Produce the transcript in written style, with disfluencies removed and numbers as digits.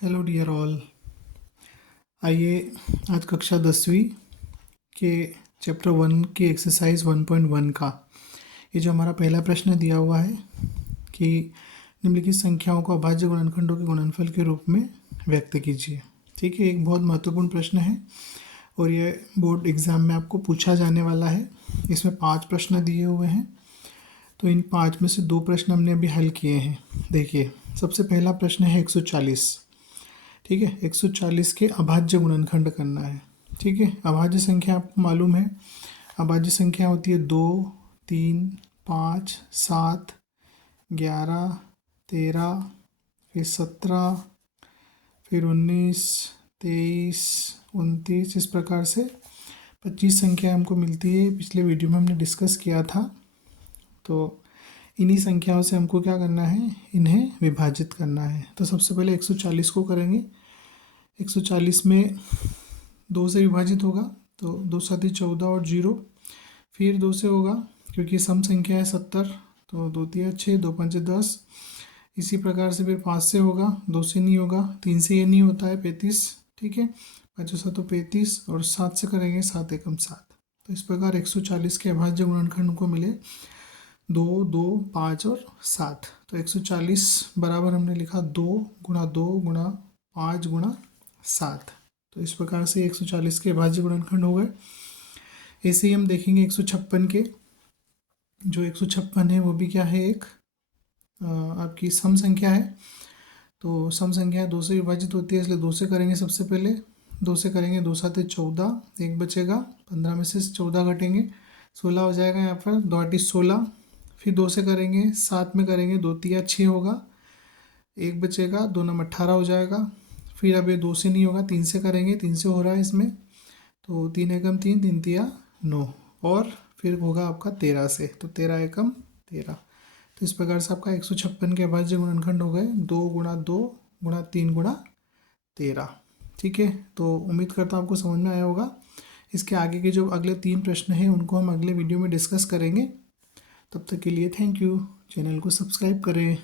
Hello dear all. आइए आज कक्षा 10वीं के चैप्टर 1 की एक्सरसाइज 1.1 का ये जो हमारा पहला प्रश्न दिया हुआ है कि निम्नलिखित संख्याओं को अभाज्य गुणनखंडों के गुणनफल के रूप में व्यक्त कीजिए। ठीक है, एक बहुत महत्वपूर्ण प्रश्न है और ये बोर्ड एग्ज़ाम में आपको पूछा जाने वाला है। इसमें 5 प्रश्न दिए हुए हैं, तो इन 5 में से 2 प्रश्न हमने अभी हल किए हैं। देखिए, सबसे पहला प्रश्न है 140। ठीक है, 140 के अभाज्य गुणनखंड करना है। ठीक है, अभाज्य संख्या आपको मालूम है, अभाज्य संख्या होती है 2, 3, 5, 7, 11, 13, फिर 17, फिर 19, 23, 29, इस प्रकार से 25 संख्या हमको मिलती है। पिछले वीडियो में हमने डिस्कस किया था। तो इन्हीं संख्याओं से हमको क्या करना है, इन्हें विभाजित करना है। तो सबसे पहले 140 को करेंगे। 140 में 2 से विभाजित होगा, तो 2 7 14 और 0, फिर 2 से होगा क्योंकि सम संख्या है 70, तो 2 3 6, 2 5 10। इसी प्रकार से फिर 5 से होगा, 2 से नहीं होगा, 3 से ये नहीं होता है, 35। ठीक है, 5 7 35, और 7 से करेंगे 7 एकम 7। तो इस प्रकार 140 के अभाज्य गुणनखंड को मिले 2, 2, 5 और 7। तो 140 बराबर हमने लिखा 2 गुणा 2 गुणा 5 गुणा 7। तो इस प्रकार से 140 के अभाज्य गुणनखंड हो गए। ऐसे ही हम देखेंगे 156 के। जो 156 है वो भी क्या है, एक आपकी सम संख्या है। तो सम संख्या 2 से विभाजित होती है, इसलिए 2 से करेंगे। सबसे पहले 2 से करेंगे, 2 7 14, एक बचेगा, 15 में से 14 घटेंगे, 16 हो जाएगा यहाँ पर, 2 8 16। फिर 2 से करेंगे, 7 में करेंगे, 2 3 6 होगा, एक बचेगा, 2 9 18 हो जाएगा। फिर अब ये 2 से नहीं होगा, 3 से करेंगे, 3 से हो रहा है इसमें, तो 3 एकम 3, 3 तिया 9, और फिर होगा आपका 13 से, तो 13 एकम 13। तो इस प्रकार से आपका 156 के अभाज्य गुणनखंड हो गए 2 गुणा 2 गुणा 3 गुणा 13। ठीक है, तो उम्मीद करता हूँ आपको समझ में आया होगा। इसके आगे के जो अगले 3 प्रश्न हैं उनको हम अगले वीडियो में डिस्कस करेंगे। तब तक के लिए थैंक यू। चैनल को सब्सक्राइब करें।